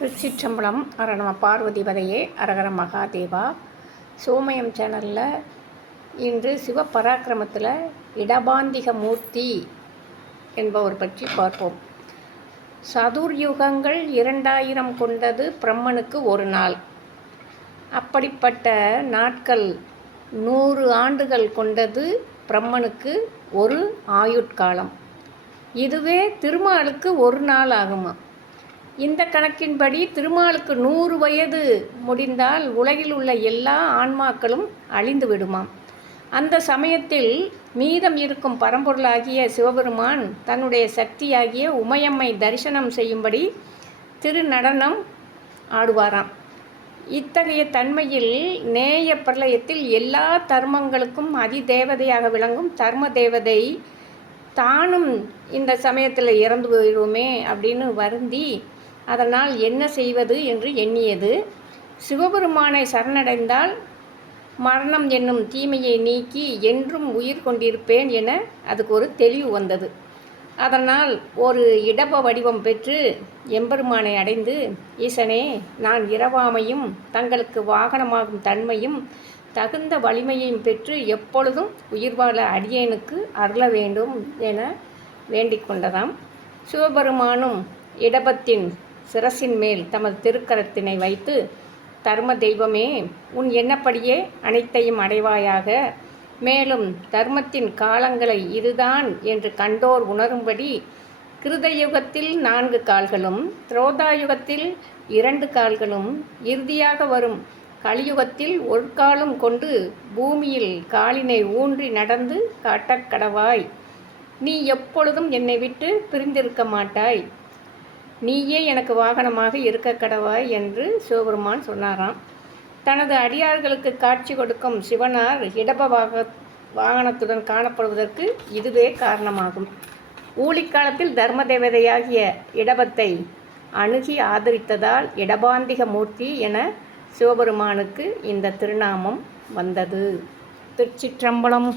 திருச்சிற்றம்பலம் அரணம பார்வதி வதையே அரகர மகாதேவா. சோமயம் சேனலில் இன்று சிவபராக்கிரமத்தில் இடபாந்திக மூர்த்தி என்பவர் பற்றி பார்ப்போம். சதுர்யுகங்கள் இரண்டாயிரம் கொண்டது பிரம்மனுக்கு ஒரு நாள். அப்படிப்பட்ட நாட்கள் நூறு ஆண்டுகள் கொண்டது பிரம்மனுக்கு ஒரு ஆயுட்காலம். இதுவே திருமாலுக்கு ஒரு நாள் ஆகுமா? இந்த கணக்கின்படி திருமாலுக்கு நூறு வயது முடிந்தால் உலகில் உள்ள எல்லா ஆன்மாக்களும் அழிந்து விடுமாம். அந்த சமயத்தில் மீதம் இருக்கும் பரம்பொருளாகிய சிவபெருமான் தன்னுடைய சக்தியாகிய உமையம்மை தரிசனம் செய்யும்படி திருநடனம் ஆடுவாராம். இத்தகைய தன்மையில் நேய பிரளயத்தில் எல்லா தர்மங்களுக்கும் அதிதேவதையாக விளங்கும் தர்ம தேவதை தானும் இந்த சமயத்தில் இறந்து போயிடுவோமே அப்படின்னு வருந்தி அதனால் என்ன செய்வது என்று எண்ணியது. சிவபெருமானை சரணடைந்தால் மரணம் என்னும் தீமையை நீக்கி என்றும் உயிர் கொண்டிருப்பேன் என அதுக்கு ஒரு தெளிவு வந்தது. அதனால் ஒரு இடப வடிவம் பெற்று எம்பெருமானை அடைந்து ஈசனே நான் இரவாமையும் தங்களுக்கு வாகனமாகும் தன்மையும் தகுந்த வலிமையையும் பெற்று எப்பொழுதும் உயிர் வாழ அடியேனுக்கு அருள வேண்டும் என வேண்டிக் கொண்டதாம். சிவபெருமானும் இடபத்தின் சிரசின் மேல் தமது திருக்கரத்தினை வைத்து தர்ம தெய்வமே உன் எண்ணப்படியே அனைத்தையும் அடைவாயாக. மேலும் தர்மத்தின் காலங்களை இதுதான் என்று கண்டோர் உணரும்படி கிருதயுகத்தில் நான்கு கால்களும் திரோதாயுகத்தில் இரண்டு கால்களும் இறுதியாக வரும் கலியுகத்தில் ஒரு காலும் கொண்டு பூமியில் காலினை ஊன்றி நடந்து காட்டக்கடவாய். நீ எப்பொழுதும் என்னை விட்டு பிரிந்திருக்க மாட்டாய். நீயே எனக்கு வாகனமாக இருக்க கடவாய் என்று சிவபெருமான் சொன்னாராம். தனது அடியார்களுக்கு காட்சி கொடுக்கும் சிவனார் இடப வாக வாகனத்துடன் காணப்படுவதற்கு இதுவே காரணமாகும். ஊழிக்காலத்தில் தர்ம தேவதையாகிய இடபத்தை அணுகி ஆதரித்ததால் இடபாந்திக மூர்த்தி என சிவபெருமானுக்கு இந்த திருநாமம் வந்தது. திருச்சிற்றம்பலம்.